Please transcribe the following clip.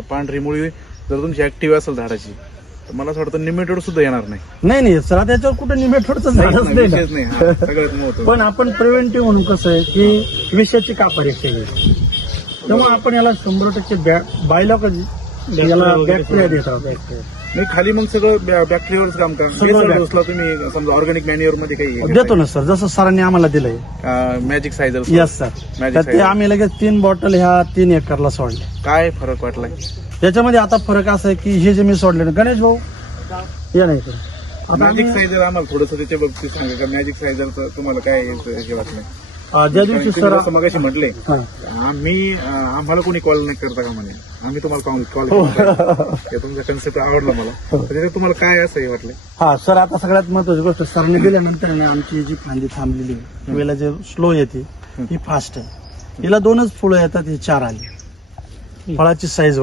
का पांढरी मुळी जर तुमची ऍक्टिव्ह असेल झाडाची तर मला असं वाटतं निमेटोड सुद्धा येणार नाही. नाही सर त्याच्यावर कुठे निमेटोडचं झाडच नाही विशेष नाही हा, सगळ्यात महत्त्वाचं. पण आपण प्रिव्हेंटिव्ह म्हणून कसं आहे की विषयाची कापा रेषे तेव्हा आपण याला 100% बायोलॉजी याला बॅक्टेरिया देतात. नाही खाली मग सगळं बॅक्टेरियावरच काम करा. डोसला तुम्ही समजा ऑर्गॅनिक मॅन्युअर मध्ये काही देतो ना सर, जसं सरांनी आम्हाला दिलंय. मॅजिक सायझर. यस सर, तर ते आम्ही लगेच 3 बॉटल ह्या 3 एकरला सोडले. काय फरक वाटलाय त्याच्यामध्ये? आता फरक असा आहे की हे जे मी सोडले ना, गणेश भाऊ या नाही सर, आता मॅजिक सायझर आम्हाला थोडंसं त्याच्या बाबतीत सांगा का मॅजिक सायझरचं तुम्हाला काय हे वाटलं? ज्या दिवशी सर मगाशी म्हटले आम्हाला कोणी कॉल नाही करता का म्हणे, आम्ही तुम्हाला कॉल तुमचा कन्सेप्ट आवडला मला. त्याच्यात तुम्हाला काय असं हे वाटलं? हा सर, आता सगळ्यात महत्वाची गोष्ट सरांनी दिल्यानंतर ना आमची जी फांदी थांबलेली आहे, वेळेला जे स्लो येते ही फास्ट आहे. हिला 2च फुलं येतात, ही 4 आली. फळाची साईज